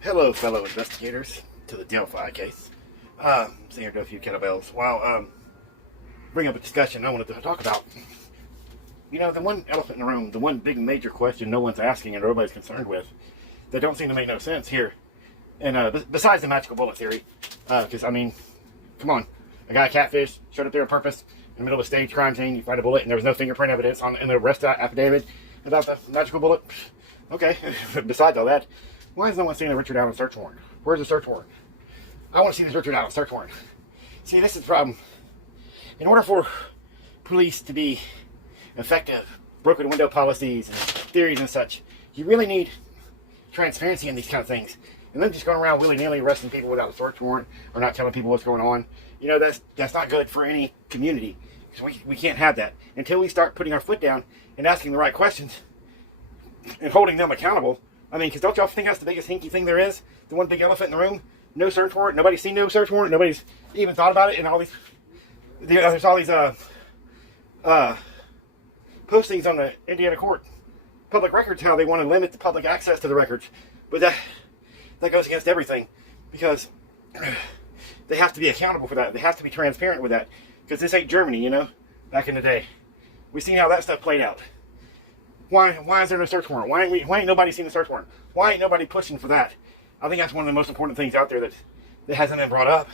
Hello, fellow investigators, to the Delphi case. So here to a few kettlebells. While bring up a discussion I wanted to talk about. You know, the one elephant in the room, the one big major question no one's asking and everybody's concerned with, that don't seem to make no sense here. And besides the magical bullet theory, because I mean, come on, a guy catfish showed up there on purpose in the middle of a stage crime scene. You find a bullet, and there was no fingerprint evidence in the arrest affidavit about the magical bullet. Okay, besides all that. Why is no one seeing the Richard Allen search warrant? Where's the search warrant? I want to see this Richard Allen search warrant. See, this is the problem. In order for police to be effective, broken window policies and theories and such, you really need transparency in these kind of things. And them just going around willy-nilly arresting people without a search warrant or not telling people what's going on, you know, that's not good for any community. Because we can't have that. Until we start putting our foot down and asking the right questions and holding them accountable. I mean, because don't y'all think that's the biggest hinky thing there is? The one big elephant in the room? No search warrant. Nobody's seen no search warrant. Nobody's even thought about it. And all these, there's all these postings on the Indiana court public records, how they want to limit the public access to the records. But that goes against everything, because they have to be accountable for that. They have to be transparent with that, because this ain't Germany, you know, back in the day. We've seen how that stuff played out. Why is there no search warrant? Why ain't nobody seen the search warrant? Why ain't nobody pushing for that? I think that's one of the most important things out there that hasn't been brought up,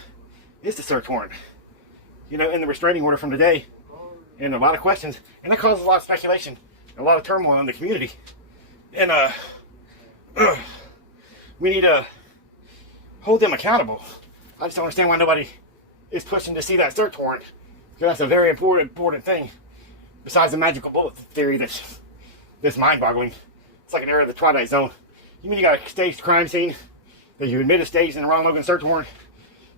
is the search warrant. You know, in the restraining order from today, and a lot of questions, and that causes a lot of speculation, and a lot of turmoil in the community. And we need to hold them accountable. I just don't understand why nobody is pushing to see that search warrant, because that's a very important thing. Besides the magical bullet theory that's mind-boggling. It's like an error of the Twilight Zone. You mean you got a staged crime scene that you admit is staged in the Ron Logan search warrant,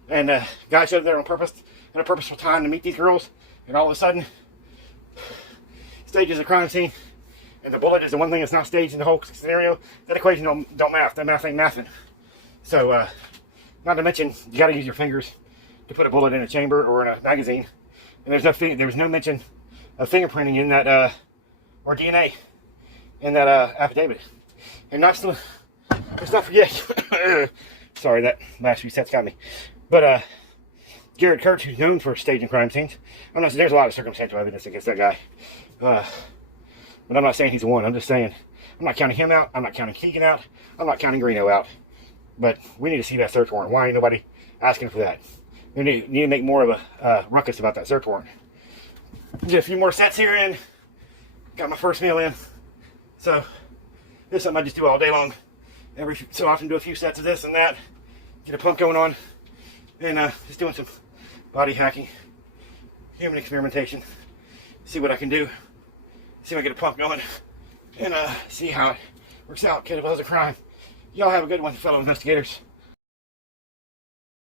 and a guy showed up there on purpose at a purposeful time to meet these girls, and all of a sudden stages a crime scene, and the bullet is the one thing that's not staged in the whole scenario? That equation don't math. That math ain't mathing. So, not to mention, you got to use your fingers to put a bullet in a chamber or in a magazine, and there was no mention of fingerprinting in that or DNA in that affidavit. And let's not forget, sorry, that last few sets got me, but Jared Kurtz, who's known for staging crime scenes, there's a lot of circumstantial evidence against that guy, but I'm not saying he's the one. I'm just saying, I'm not counting him out, I'm not counting Keegan out, I'm not counting Greeno out, but we need to see that search warrant. Why ain't nobody asking for that? We need to make more of a ruckus about that search warrant. Get a few more sets here in, got my first meal in. So, this is something I just do all day long. Every so often do a few sets of this and that. Get a pump going on. And just doing some body hacking. Human experimentation. See what I can do. See if I get a pump going. And see how it works out. Kettlebells a crime. Y'all have a good one, fellow investigators.